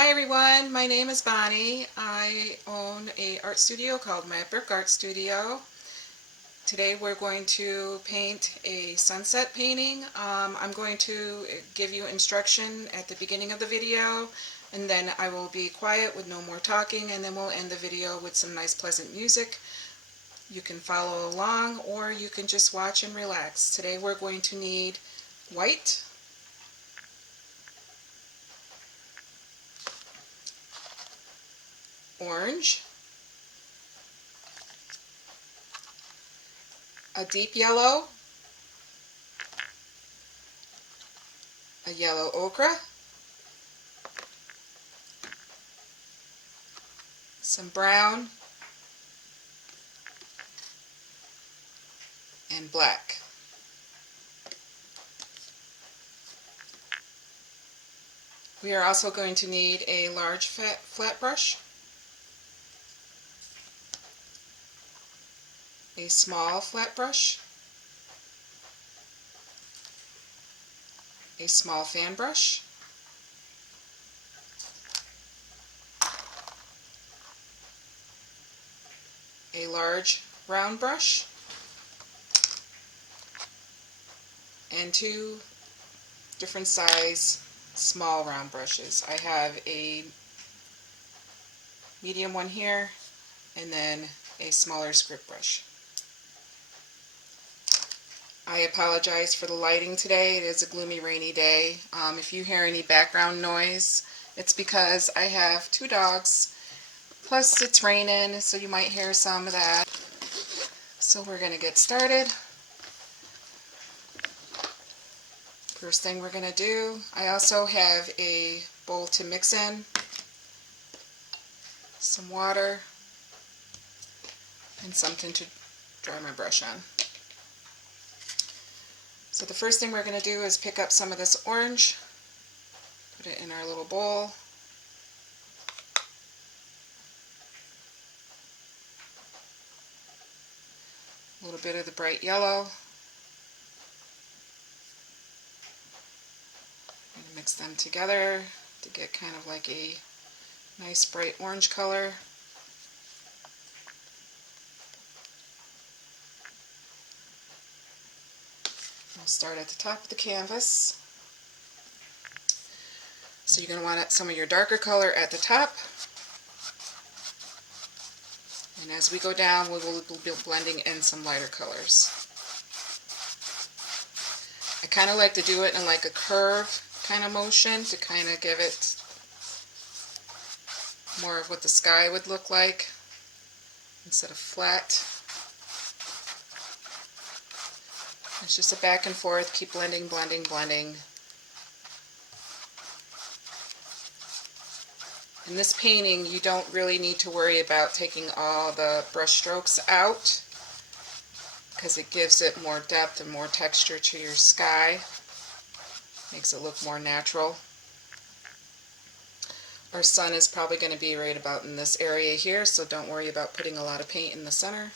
Hi everyone, my name is Bonnie. I own a art studio called My Brick Art Studio. Today we're going to paint a sunset painting. I'm going to give you instruction at the beginning of the video, and then I will be quiet with no more talking, and then we'll end the video with some nice pleasant music. You can follow along or you can just watch and relax. Today we're going to need white, orange, a deep yellow, a yellow ochre, some brown, and black. We are also going to need a large flat brush, a small flat brush, a small fan brush, a large round brush, and two different size small round brushes. I have a medium one here and then a smaller script brush. I apologize for the lighting today. It is a gloomy, rainy day. If you hear any background noise, it's because I have two dogs, plus it's raining, so you might hear some of that. So we're going to get started. First thing we're going to do, I also have a bowl to mix in some water and something to dry my brush on. So the first thing we're going to do is pick up some of this orange, put it in our little bowl. A little bit of the bright yellow. I'm going to mix them together to get kind of like a nice bright orange color. We'll start at the top of the canvas. So you're going to want some of your darker color at the top. And as we go down, we will be blending in some lighter colors. I kind of like to do it in like a curve kind of motion to kind of give it more of what the sky would look like instead of flat. It's just a back and forth, keep blending, blending, blending. In this painting, you don't really need to worry about taking all the brush strokes out because it gives it more depth and more texture to your sky. Makes it look more natural. Our sun is probably going to be right about in this area here, so don't worry about putting a lot of paint in the center.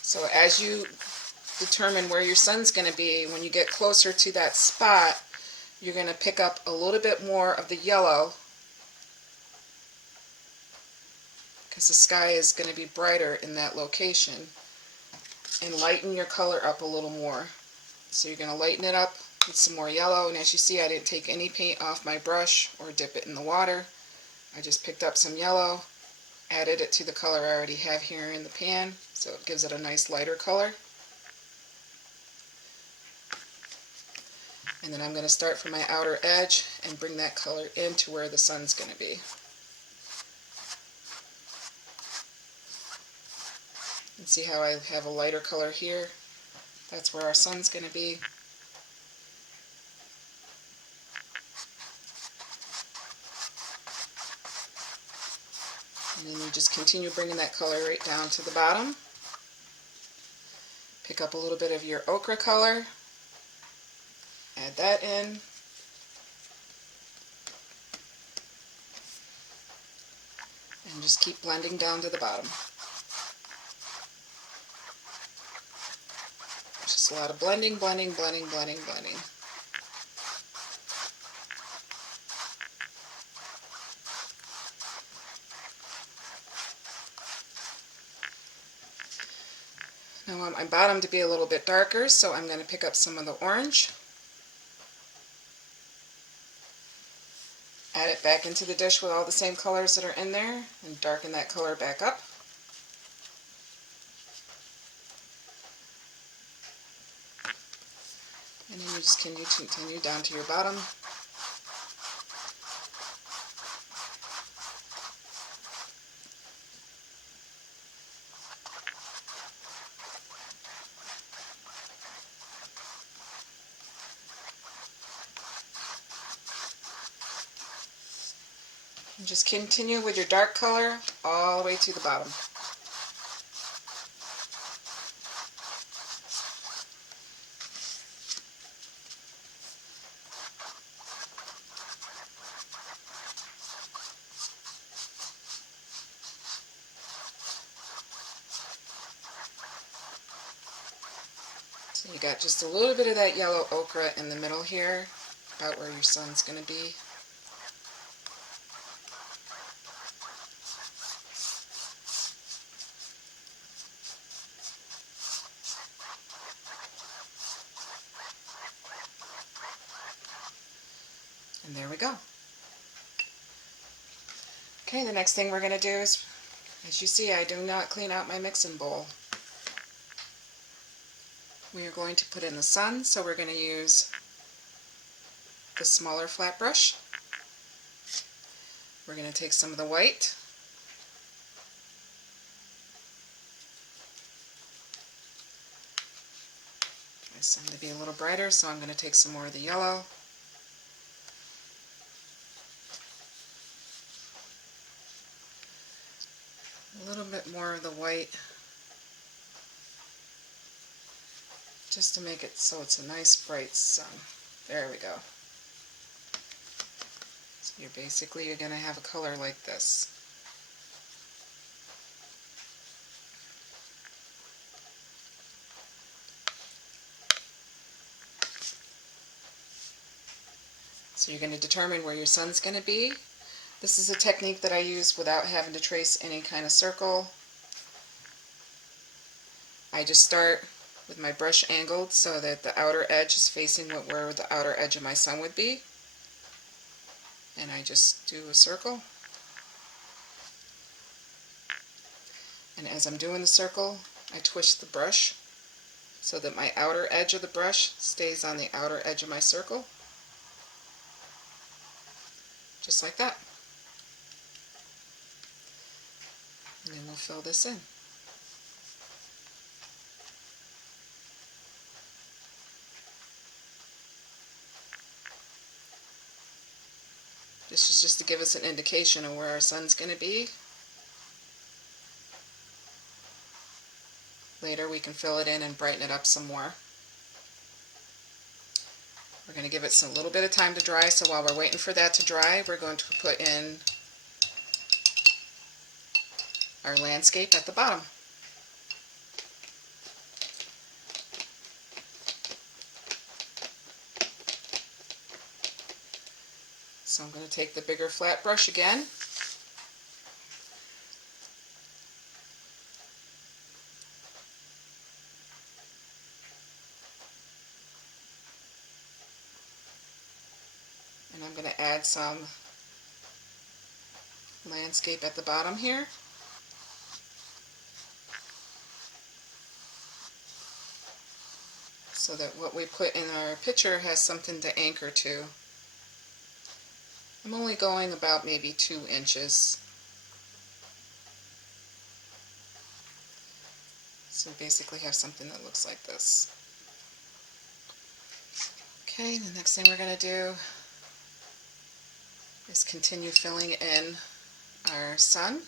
So as you determine where your sun's going to be, when you get closer to that spot, you're going to pick up a little bit more of the yellow because the sky is going to be brighter in that location, and lighten your color up a little more. So you're going to lighten it up with some more yellow, and as you see, I didn't take any paint off my brush or dip it in the water. I just picked up some yellow, added it to the color I already have here in the pan, so it gives it a nice lighter color. And then I'm going to start from my outer edge and bring that color into where the sun's going to be. And see how I have a lighter color here? That's where our sun's going to be. And then you just continue bringing that color right down to the bottom. Pick up a little bit of your ochre color, add that in. And just keep blending down to the bottom. Just a lot of blending, blending, blending, blending, blending. Now I want my bottom to be a little bit darker, so I'm going to pick up some of the orange. Add it back into the dish with all the same colors that are in there and darken that color back up. And then you just continue down to your bottom. And just continue with your dark color all the way to the bottom. So you got just a little bit of that yellow ochre in the middle here, about where your sun's going to be. And there we go. Okay, the next thing we're going to do is, as you see, I do not clean out my mixing bowl. We are going to put in the sun, so we're going to use the smaller flat brush. We're going to take some of the white. I sun to be a little brighter, so I'm going to take some more of the yellow. A little bit more of the white, just to make it so it's a nice bright sun. There we go. So you're going to have a color like this. So you're going to determine where your sun's going to be. This is a technique that I use without having to trace any kind of circle. I just start with my brush angled so that the outer edge is facing where the outer edge of my sun would be. And I just do a circle. And as I'm doing the circle, I twist the brush so that my outer edge of the brush stays on the outer edge of my circle. Just like that. And then we'll fill this in. This is just to give us an indication of where our sun's going to be. Later we can fill it in and brighten it up some more. We're going to give it a little bit of time to dry, so while we're waiting for that to dry, we're going to put in our landscape at the bottom. So I'm going to take the bigger flat brush again. And I'm going to add some landscape at the bottom here. So that what we put in our picture has something to anchor to. I'm only going about maybe 2 inches. So we basically have something that looks like this. Okay, the next thing we're going to do is continue filling in our sun.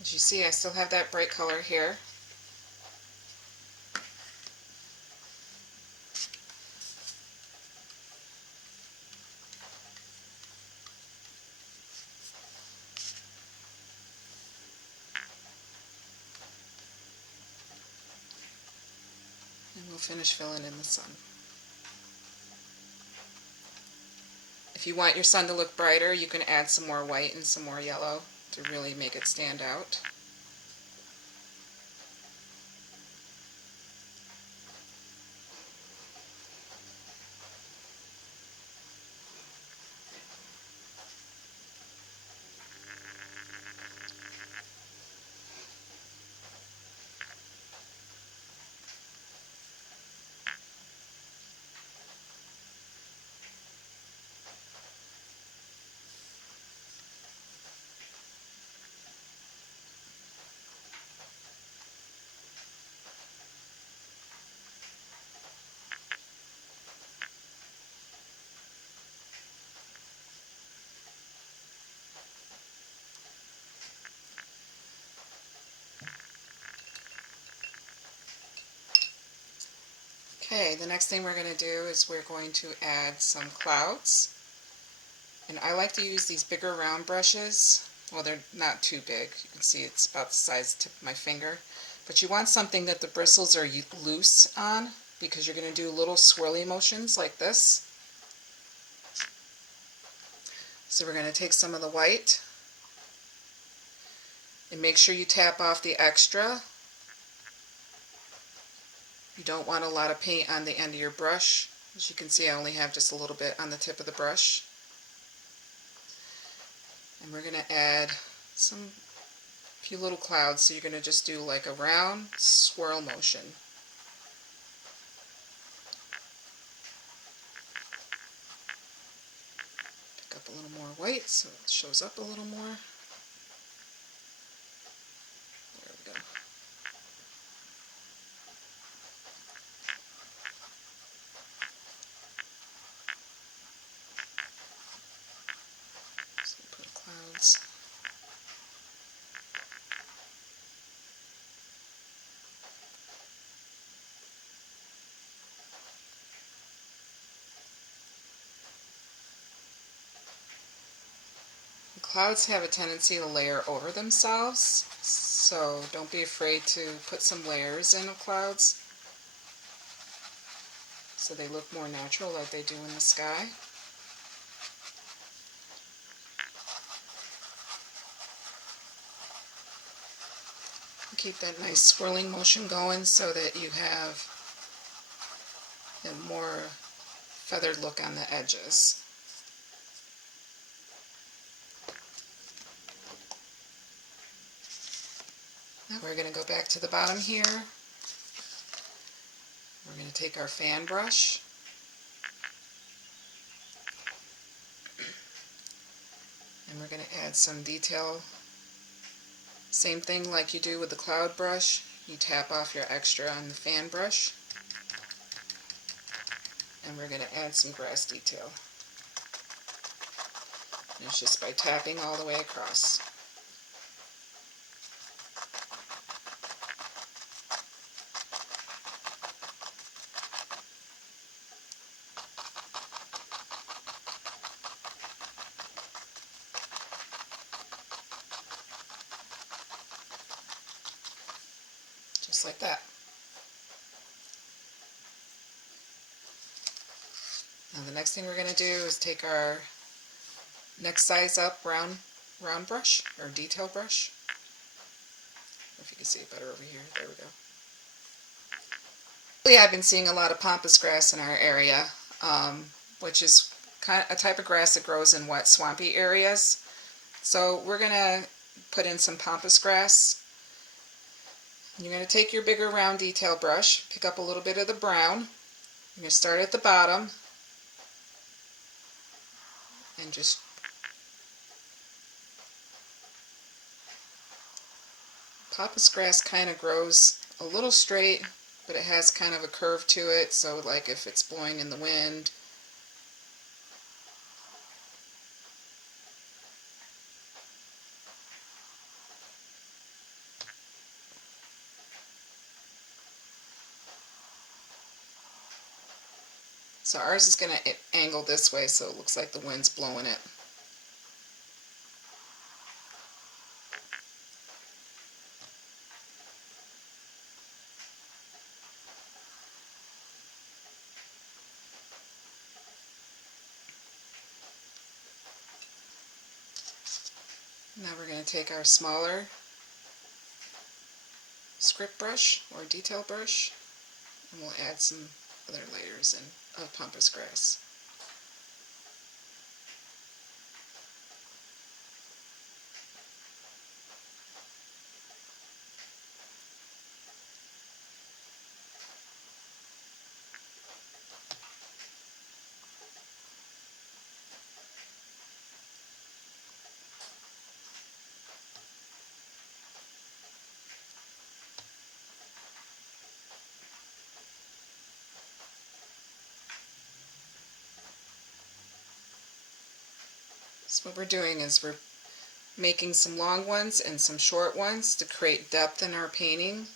As you see, I still have that bright color here. We'll finish filling in the sun. If you want your sun to look brighter, you can add some more white and some more yellow to really make it stand out. Okay, the next thing we're going to do is we're going to add some clouds. And I like to use these bigger round brushes. Well, they're not too big. You can see it's about the size of the tip of my finger. But you want something that the bristles are loose on, because you're going to do little swirly motions like this. So we're going to take some of the white and make sure you tap off the extra. You don't want a lot of paint on the end of your brush. As you can see, I only have just a little bit on the tip of the brush. And we're going to add a few little clouds, so you're going to just do like a round swirl motion. Pick up a little more white so it shows up a little more. There we go. So put clouds. The clouds have a tendency to layer over themselves, so don't be afraid to put some layers in of clouds so they look more natural like they do in the sky. Keep that nice swirling motion going so that you have a more feathered look on the edges. Now we're going to go back to the bottom here. We're going to take our fan brush and we're going to add some detail. Same thing like you do with the cloud brush. You tap off your extra on the fan brush. And we're going to add some grass detail. And it's just by tapping all the way across. Just like that. Now the next thing we're going to do is take our next size up round brush, or detail brush. I don't know if you can see it better over here. There we go. Lately I've been seeing a lot of pampas grass in our area, which is kind of a type of grass that grows in wet, swampy areas. So we're going to put in some pampas grass. You're going to take your bigger round detail brush, pick up a little bit of the brown. You're going to start at the bottom and just pampas grass kind of grows a little straight, but it has kind of a curve to it, so like if it's blowing in the wind, so ours is going to angle this way so it looks like the wind's blowing it. Now we're going to take our smaller script brush or detail brush and we'll add some other layers of pampas grass. So what we're doing is we're making some long ones and some short ones to create depth in our painting.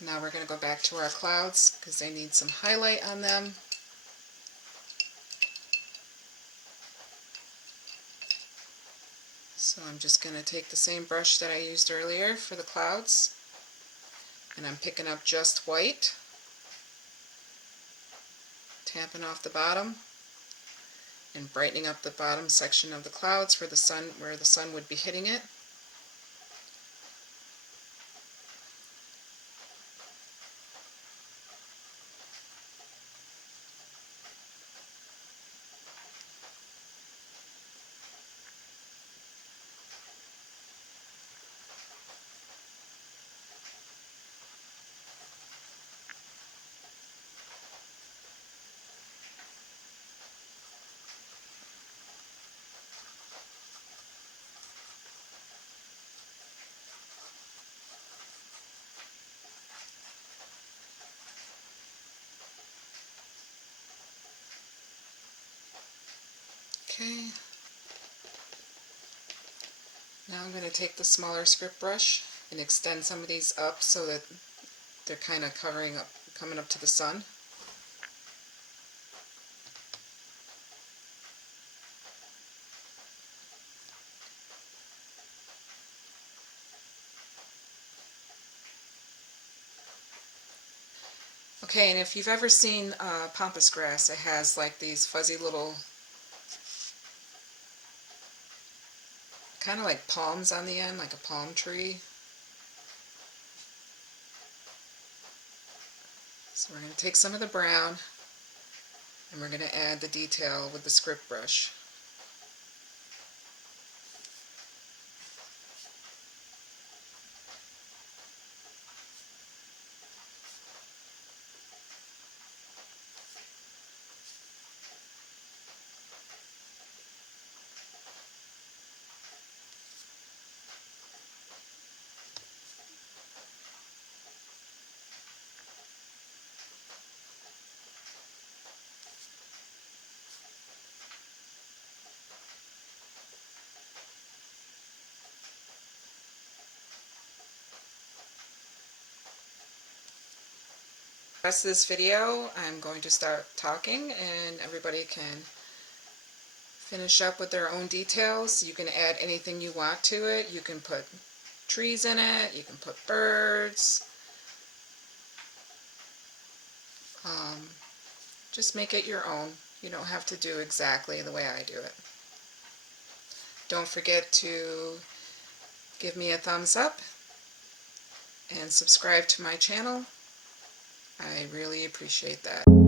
Now we're going to go back to our clouds because they need some highlight on them. So I'm just going to take the same brush that I used earlier for the clouds, and I'm picking up just white, tapping off the bottom and brightening up the bottom section of the clouds for the sun, where the sun would be hitting it. Okay. Now I'm going to take the smaller script brush and extend some of these up so that they're kind of covering up, coming up to the sun. Okay, and if you've ever seen pampas grass, it has like these fuzzy little, kind of like palms on the end, like a palm tree. So we're going to take some of the brown and we're going to add the detail with the script brush. The rest of this video I'm going to start talking and everybody can finish up with their own details. You can add anything you want to it. You can put trees in it, you can put birds. Just make it your own. You don't have to do exactly the way I do it. Don't forget to give me a thumbs up and subscribe to my channel. I really appreciate that.